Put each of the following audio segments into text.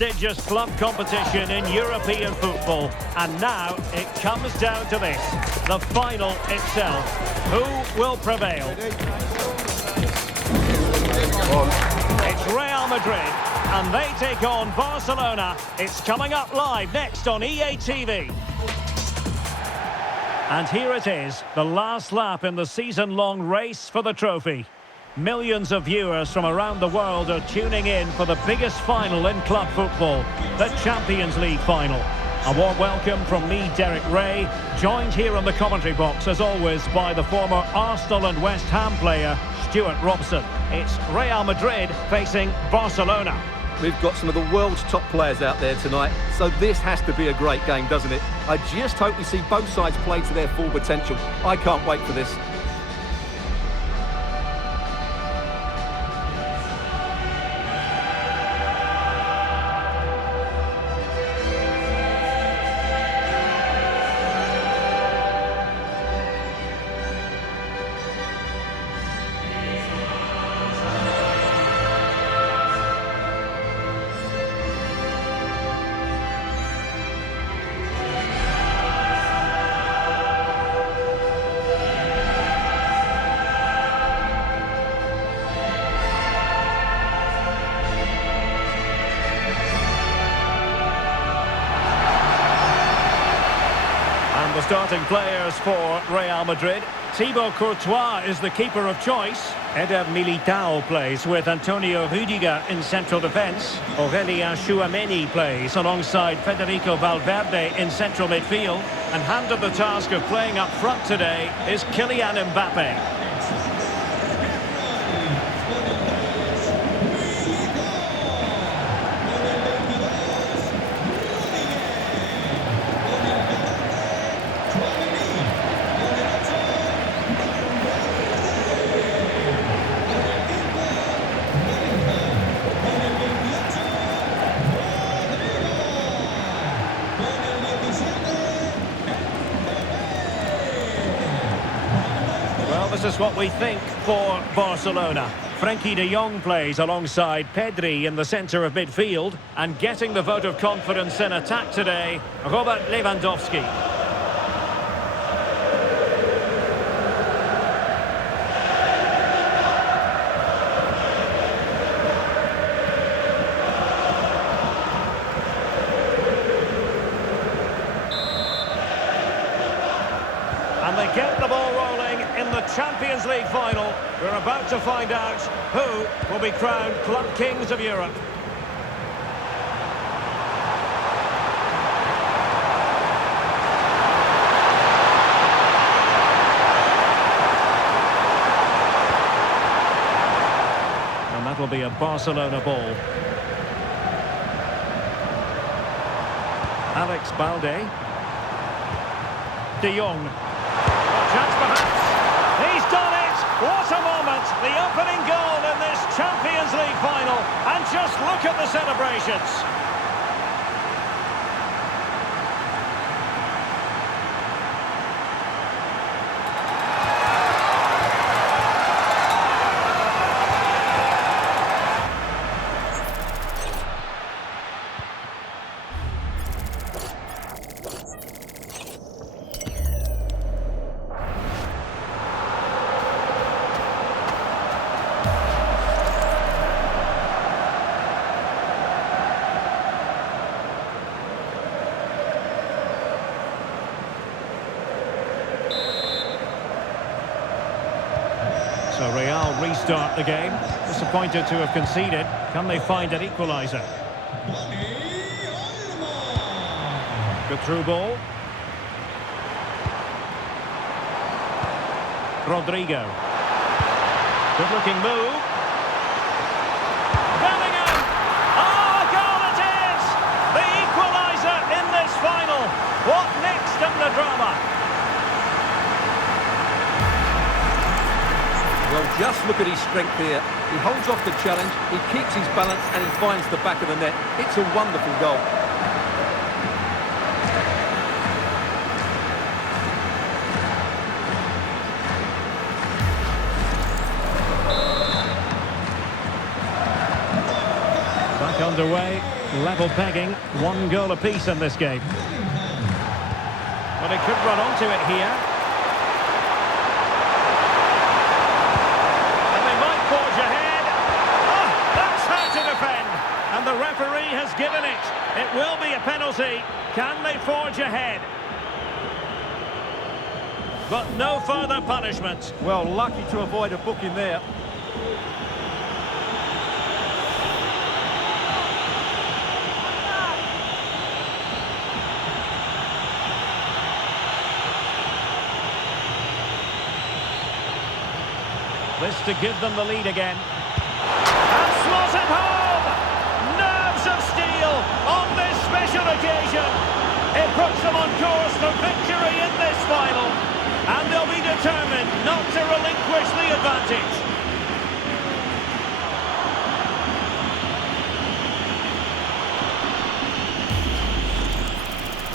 Prestigious club competition in European football, and now it comes down to this, the final itself. Who will prevail? It's Real Madrid, and they take on Barcelona. It's coming up live next on EA TV. And here it is, the last lap in the season-long race for the trophy. Millions of viewers from around the world are tuning in for the biggest final in club football, the Champions League final. A warm welcome from me, Derek Ray, joined here in the commentary box, as always, by the former Arsenal and West Ham player, Stuart Robson. It's Real Madrid facing Barcelona. We've got some of the world's top players out there tonight, so this has to be a great game, doesn't it? I just hope we see both sides play to their full potential. I can't wait for this. The starting players for Real Madrid. Thibaut Courtois is the keeper of choice. Eder Militao plays with Antonio Rudiger in central defence. Aurelien Tchouameni plays alongside Federico Valverde in central midfield. And handed the task of playing up front today is Kylian Mbappe. This is what we think for Barcelona. Frenkie de Jong plays alongside Pedri in the centre of midfield, and getting the vote of confidence in attack today, Robert Lewandowski. And they get the ball rolling in the Champions League final. We're about to find out who will be crowned Club Kings of Europe. And that will be a Barcelona ball. Alex Balde. De Jong. Chance perhaps. He's done it. What a moment. The opening goal in this Champions League final. And just look at the celebrations. So Real restart the game. Disappointed to have conceded. Can they find an equaliser? Good through ball. Rodrigo. Good looking move. Bellingham! Oh, a goal it is! The equaliser in this final. What next in the drama? Well, just look at his strength here. He holds off the challenge, he keeps his balance, and he finds the back of the net. It's a wonderful goal. Back underway. Level pegging, 1 goal apiece in this game. But he could run onto it here. And they might forge ahead. Oh, that's how to defend. And the referee has given it. It will be a penalty. Can they forge ahead? But no further punishment. Well, lucky to avoid a booking there. This to give them the lead again. And slot it home! Nerves of steel on this special occasion. It puts them on course for victory in this final. And they'll be determined not to relinquish the advantage.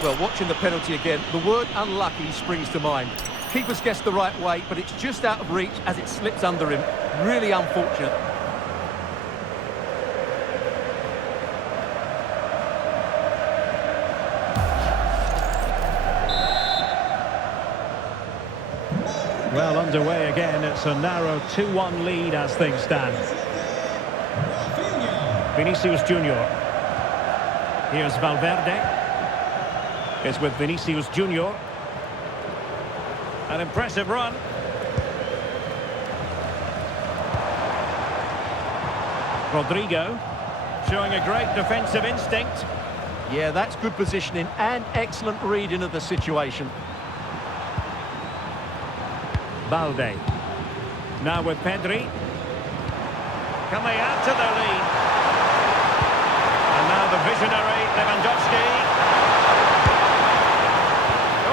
Well, watching the penalty again, the word unlucky springs to mind. Keeper's guessed the right way, but it's just out of reach as it slips under him. Really unfortunate. Well, underway again. It's a narrow 2-1 lead as things stand. Vinicius Junior. Here's Valverde. It's with Vinicius Junior. An impressive run. Rodrigo showing a great defensive instinct. Yeah, that's good positioning and excellent reading of the situation. Balde. Now with Pedri. Can they add to their lead? And now the visionary Lewandowski.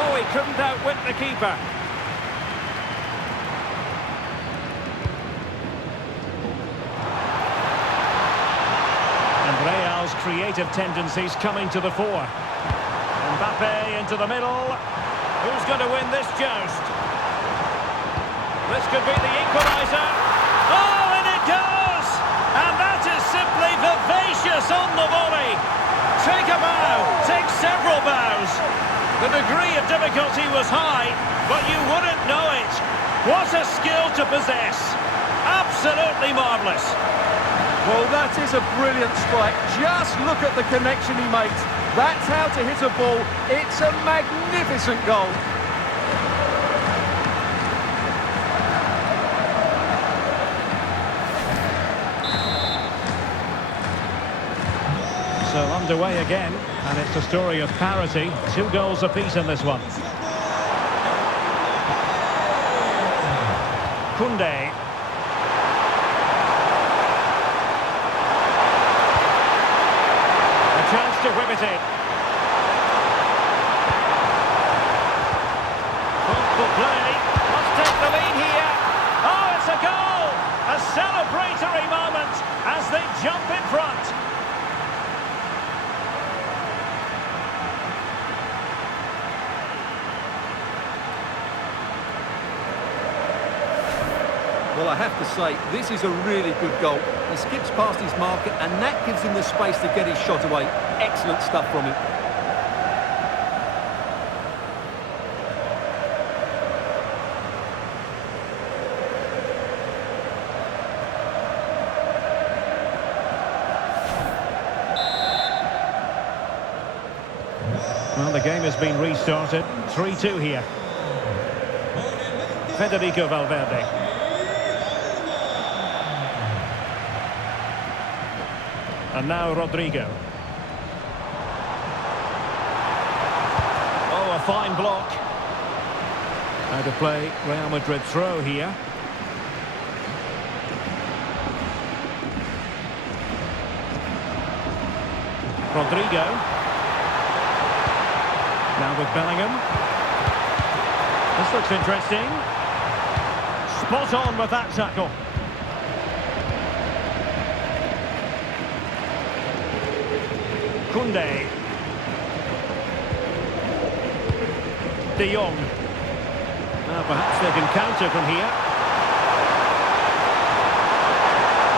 Oh, he couldn't outwit the keeper. Real's creative tendencies coming to the fore. Mbappe into the middle. Who's going to win this joust? This could be the equaliser. Oh, and it goes! And that is simply vivacious on the volley. Take a bow, take several bows. The degree of difficulty was high, but you wouldn't know it. What a skill to possess. Absolutely marvellous. Well, that is a brilliant strike. Just look at the connection he makes. That's how to hit a ball. It's a magnificent goal. So underway again, and it's a story of parity. 2 goals apiece in this one. Koundé. Chance to whip it in. Thoughtful play. Must take the lead here. Oh, it's a goal! A celebratory moment as they jump in front. Well, I have to say, this is a really good goal. He skips past his marker, and that gives him the space to get his shot away. Excellent stuff from him. Well, the game has been restarted. 3-2 here. Federico Valverde. And now Rodrigo. Oh, a fine block. How to play Real Madrid throw here. Rodrigo. Now with Bellingham. This looks interesting. Spot on with that tackle. Koundé. De Jong. Now perhaps they can counter from here.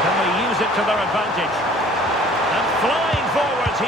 Can they use it to their advantage? And flying forwards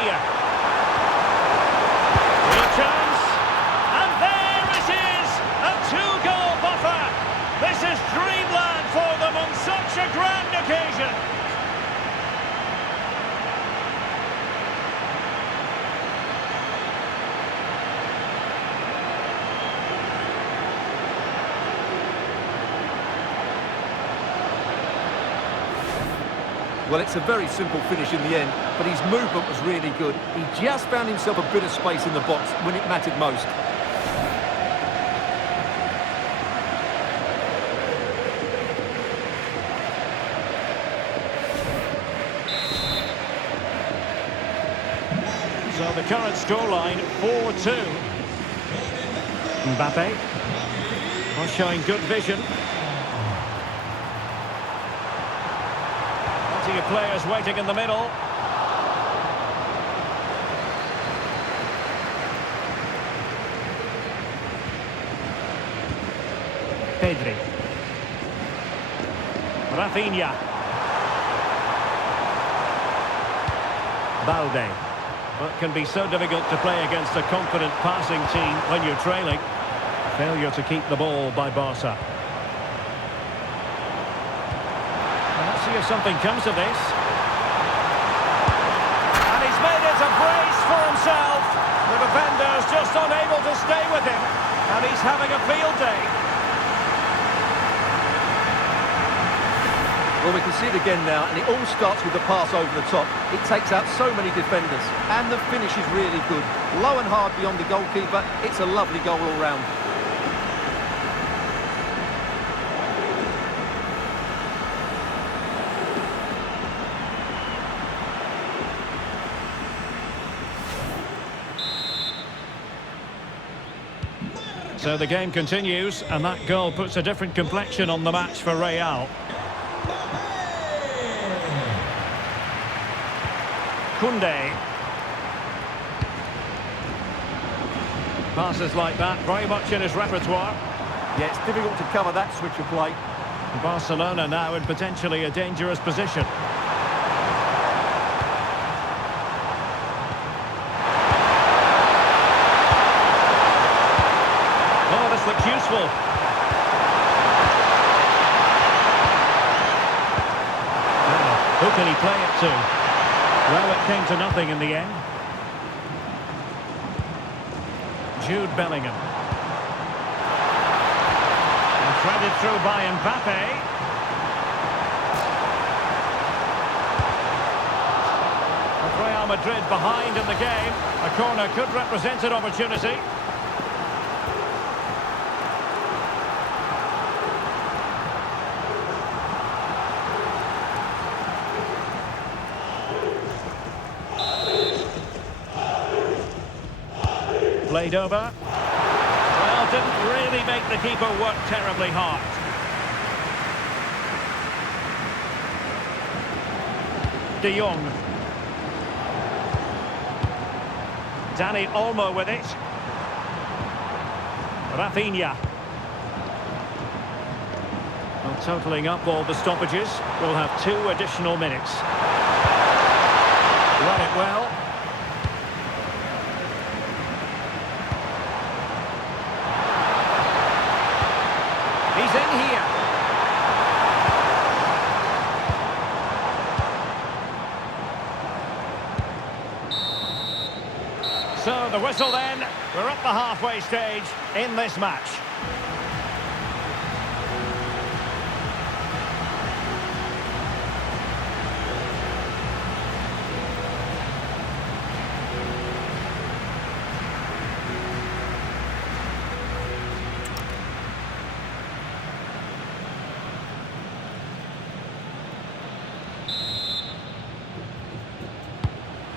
Well, it's a very simple finish in the end, but his movement was really good. He just found himself a bit of space in the box when it mattered most. So the current scoreline, 4-2. Mbappe. Well, showing good vision. Plenty of players waiting in the middle. Pedri. Rafinha. Balde. Well, it can be so difficult to play against a confident passing team when you're trailing. Failure to keep the ball by Barca. Well, let's see if something comes of this. And he's made it a brace for himself. The defender's just unable to stay with him. And he's having a field day. Well, we can see it again now, and it all starts with the pass over the top. It takes out so many defenders, and the finish is really good. Low and hard beyond the goalkeeper. It's a lovely goal all round. So the game continues, and that goal puts a different complexion on the match for Real. Koundé. Passes like that, very much in his repertoire. Yeah, it's difficult to cover that switch of play. Barcelona now in potentially a dangerous position. Oh, this looks useful. Now, who can he play it to? Well, it came to nothing in the end. Jude Bellingham. And threaded through by Mbappe. With Real Madrid behind in the game, a corner could represent an opportunity. Played over. Well, didn't really make the keeper work terribly hard. De Jong. Dani Olmo with it. Rafinha. Well, totalling up all the stoppages, we'll have 2 additional minutes. Run it well. He's in here. So the whistle then. We're at the halfway stage in this match.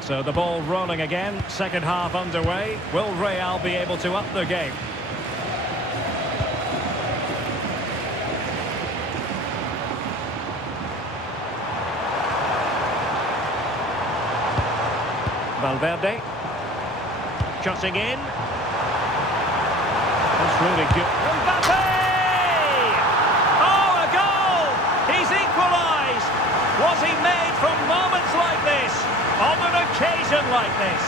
So the ball rolling again, second half underway. Will Real be able to up the game? Valverde. Cutting in. That's really good. Mbappe! Oh, a goal! He's equalised! Was he made from moments like this? On an occasion like this.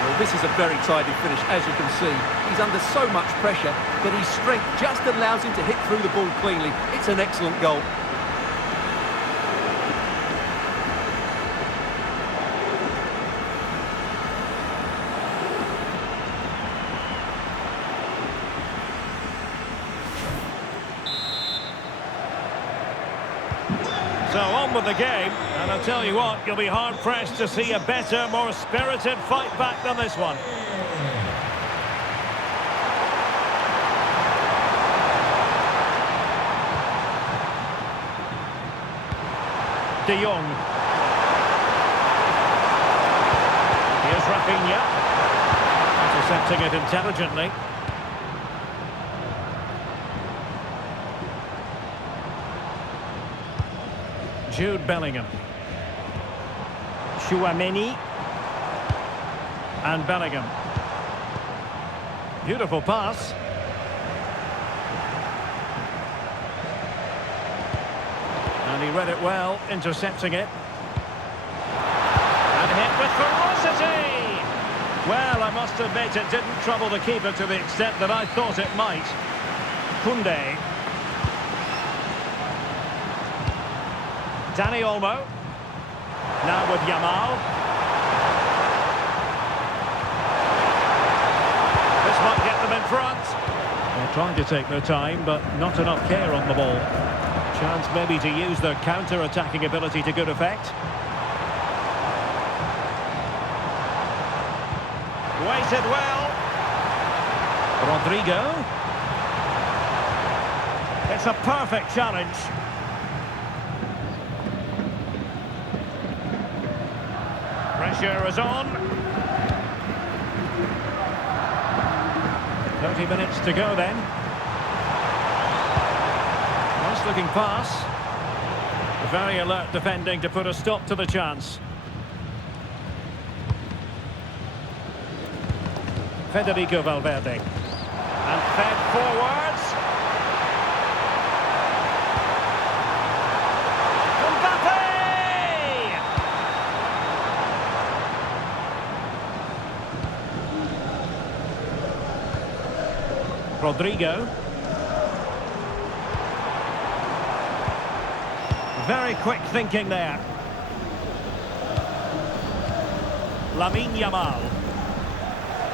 Well, this is a very tidy finish, as you can see. He's under so much pressure, but his strength just allows him to hit through the ball cleanly. It's an excellent goal. So on with the game, and I'll tell you what, you'll be hard-pressed to see a better, more spirited fight back than this one. De Jong. Here's Rafinha. Intercepting it intelligently. Jude Bellingham. Chouameni. And Bellingham. Beautiful pass. And he read it well, intercepting it. And hit with ferocity! Well, I must admit it didn't trouble the keeper to the extent that I thought it might. Koundé. Dani Olmo. Now with Yamal. This might get them in front. They're trying to take their time, but not enough care on the ball. Chance maybe to use their counter-attacking ability to good effect. Waited well. Rodrigo. It's a perfect challenge. Pressure is on. 30 minutes to go then. Nice looking pass. Very alert defending to put a stop to the chance. Federico Valverde. And fed forwards. Rodrigo. Very quick thinking there. Lamine Yamal.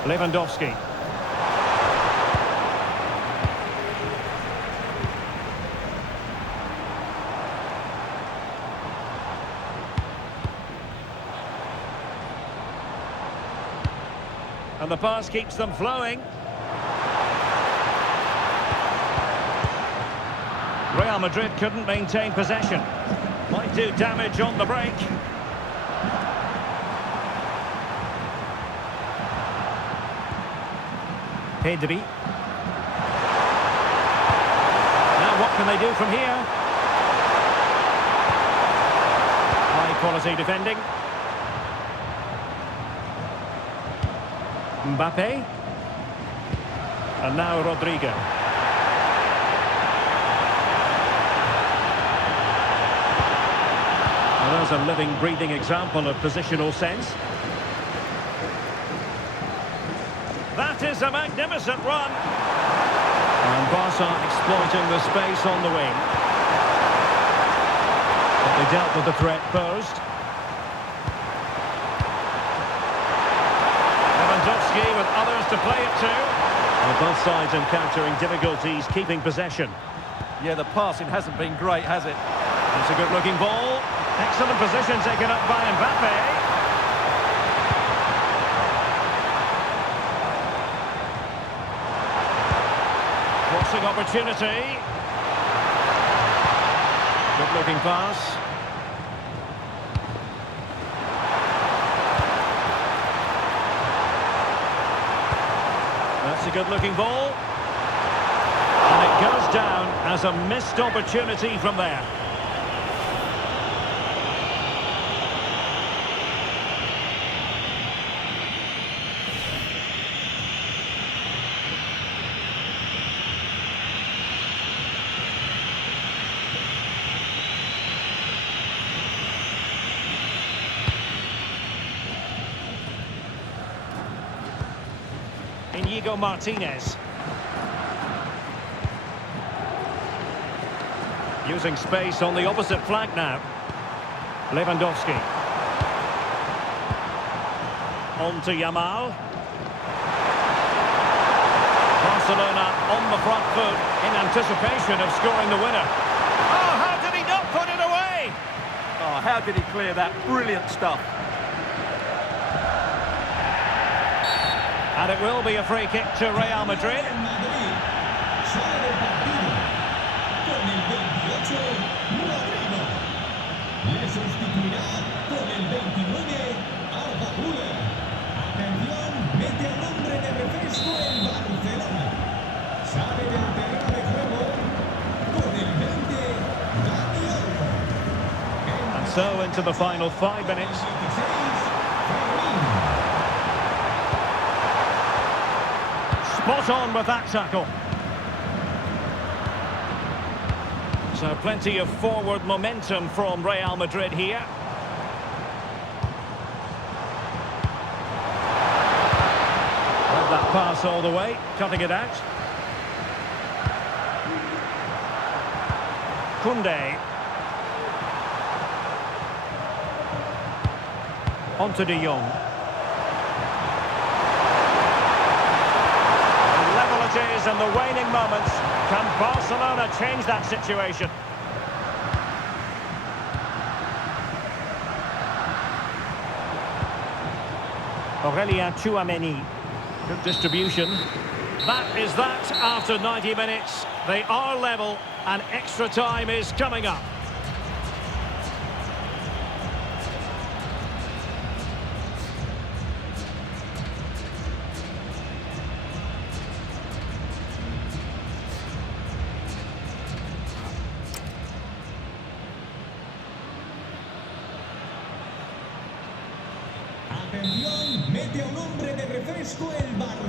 Lewandowski. And the pass keeps them flowing. Real Madrid couldn't maintain possession. Might do damage on the break. Pedri. Now what can they do from here? High quality defending. Mbappe. And now Rodrigo. Well, there's a living, breathing example of positional sense. That is a magnificent run. And Barca exploiting the space on the wing. But they dealt with the threat posed. Lewandowski with others to play it to. Well, both sides encountering difficulties keeping possession. Yeah, the passing hasn't been great, has it? It's a good-looking ball. Excellent position taken up by Mbappe. Crossing opportunity. Good-looking pass. That's a good-looking ball. And it goes down as a missed opportunity from there. Inigo Martinez. Using space on the opposite flank now. Lewandowski. On to Yamal. Barcelona on the front foot in anticipation of scoring the winner. Oh, how did he not put it away? how did he clear that? Brilliant stuff. And it will be a free kick to Real Madrid. And so into the final 5 minutes. Spot on with that tackle. So plenty of forward momentum from Real Madrid here. Read that pass all the way, cutting it out. Koundé. Onto De Jong. In the waning moments, can Barcelona change that situation? Aurélien Tchouaméni, good distribution. That is that after 90 minutes. They are level and extra time is coming up.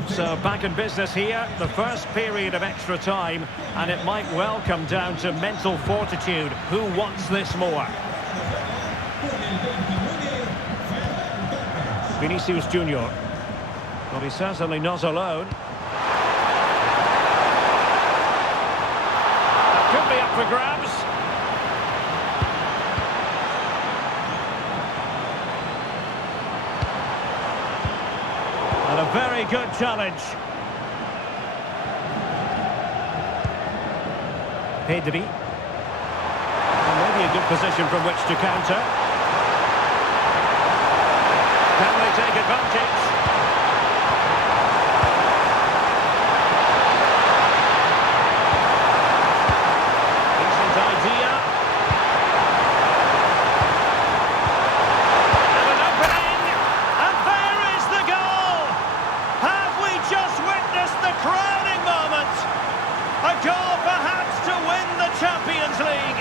So back in business here, the first period of extra time, and it might well come down to mental fortitude. Who wants this more? Vinicius Junior. Well, he's certainly not alone. That could be up for grabs. And a very good challenge. Pedri. And maybe a good position from which to counter. Can they take advantage? Decent idea. And an opening. And there is the goal. Have we just witnessed the crowning moment? A goal perhaps to win the Champions League.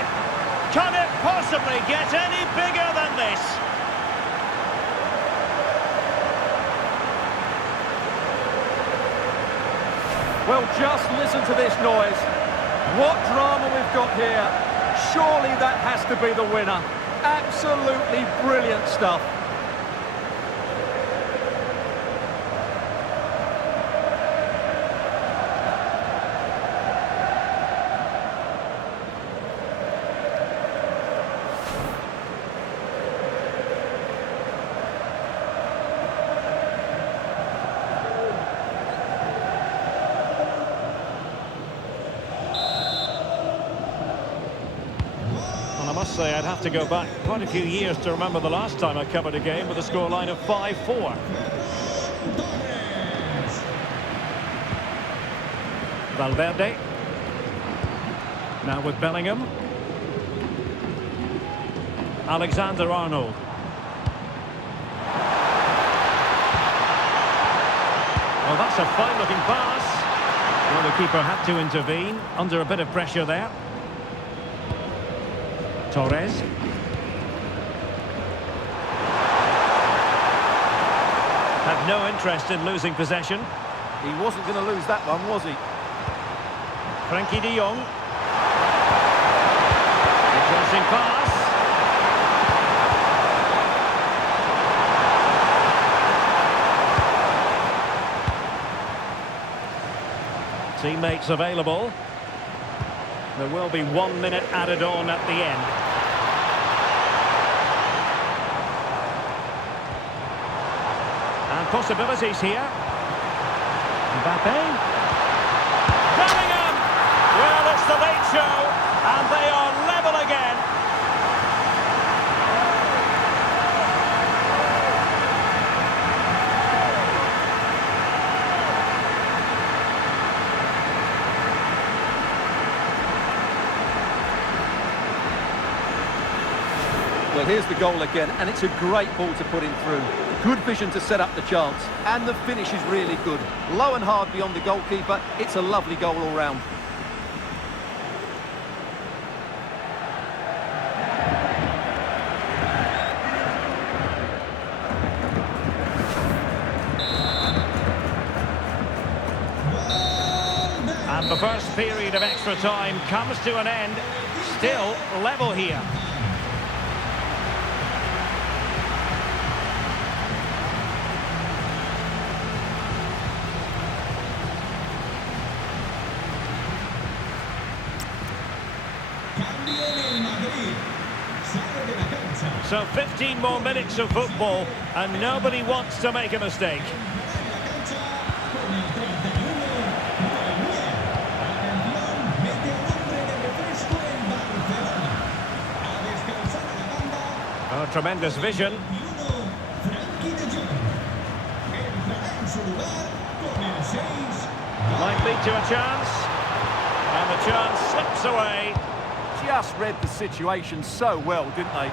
Can it possibly get any bigger than this? Well, just listen to this noise. What drama we've got here. Surely that has to be the winner. Absolutely brilliant stuff. I must say I'd have to go back quite a few years to remember the last time I covered a game with a scoreline of 5-4. Valverde. Now with Bellingham. Alexander-Arnold. Well, that's a fine-looking pass. Well, the keeper had to intervene under a bit of pressure there. Torres. Had no interest in losing possession. He wasn't going to lose that one, was he? Frenkie de Jong. Interesting pass. Teammates available. There will be 1 minute added on at the end. And possibilities here. Mbappe. Bellingham! Well, it's the late show, and they are level again. Well, here's the goal again, and it's a great ball to put him through. Good vision to set up the chance, and the finish is really good. Low and hard beyond the goalkeeper. It's a lovely goal all round. And the first period of extra time comes to an end. Still level here. So 15 more minutes of football, and nobody wants to make a mistake. Oh, tremendous vision. Might lead to a chance. And the chance slips away. Just read the situation so well, didn't they?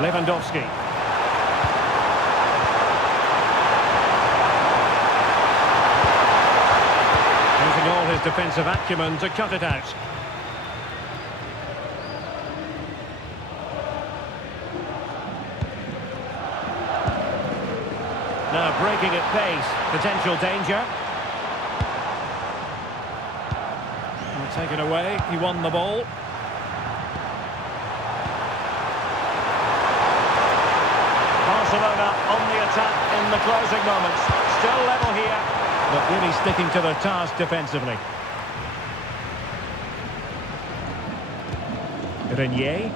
Lewandowski. Using all his defensive acumen to cut it out. Now breaking at pace, potential danger. Well, taken away, he won the ball. Barcelona on the attack in the closing moments. Still level here, but really sticking to their task defensively. Renier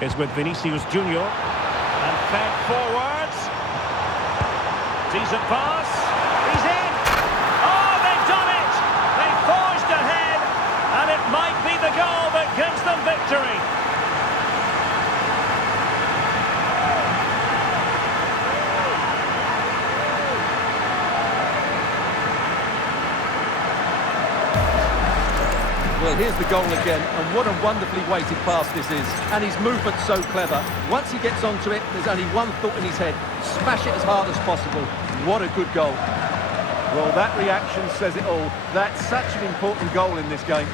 is with Vinicius Junior and fed forwards. Decent pass. He's in. Oh, they've done it! They forged ahead, and it might be the goal that gives them victory. Well, here's the goal again, and what a wonderfully weighted pass this is. And his movement's so clever. Once he gets onto it, there's only one thought in his head. Smash it as hard as possible. What a good goal. Well, that reaction says it all. That's such an important goal in this game.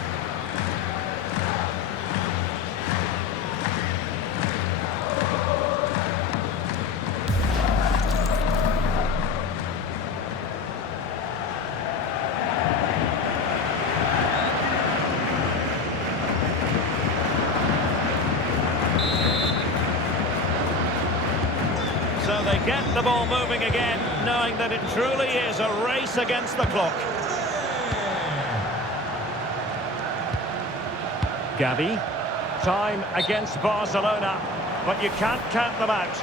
So they get the ball moving again, knowing that it truly is a race against the clock. Gavi. Time against Barcelona, but you can't count them out.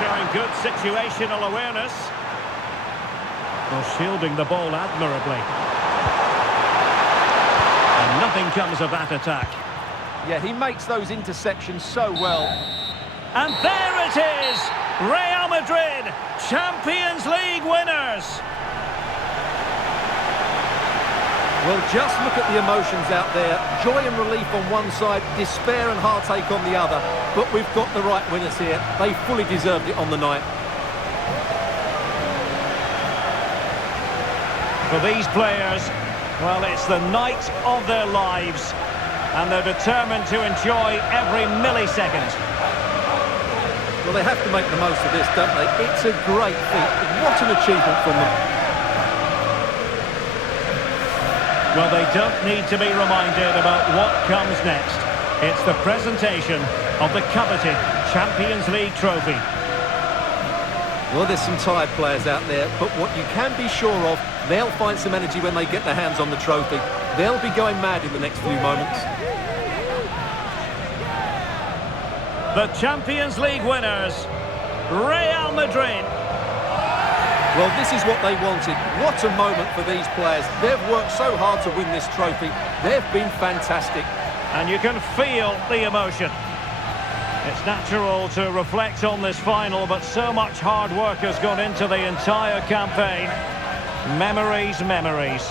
Showing good situational awareness. Well, shielding the ball admirably. And nothing comes of that attack. Yeah, he makes those intersections so well. And there it is! Real Madrid, Champions League winners! Well, just look at the emotions out there. Joy and relief on one side, despair and heartache on the other. But we've got the right winners here. They fully deserved it on the night. For these players, well, it's the night of their lives, and they're determined to enjoy every millisecond. Well, they have to make the most of this, don't they? It's a great feat. What an achievement from them. Well, they don't need to be reminded about what comes next. It's the presentation of the coveted Champions League trophy. Well, there's some tired players out there, but what you can be sure of, they'll find some energy when they get their hands on the trophy. They'll be going mad in the next few moments. The Champions League winners, Real Madrid. Well, this is what they wanted. What a moment for these players. They've worked so hard to win this trophy. They've been fantastic. And you can feel the emotion. It's natural to reflect on this final, but so much hard work has gone into the entire campaign. Memories, memories.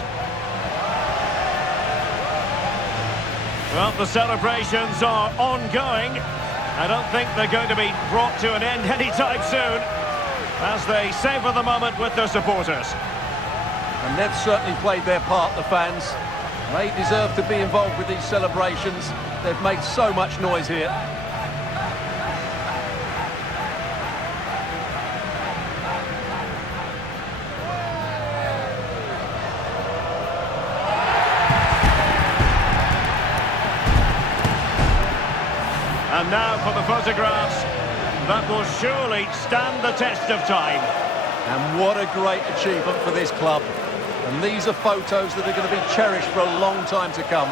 Well, the celebrations are ongoing. I don't think they're going to be brought to an end anytime soon, as they savour the moment with their supporters. And they've certainly played their part, the fans. They deserve to be involved with these celebrations. They've made so much noise here. And now for the photographs that will surely stand the test of time. And what a great achievement for this club. And these are photos that are going to be cherished for a long time to come.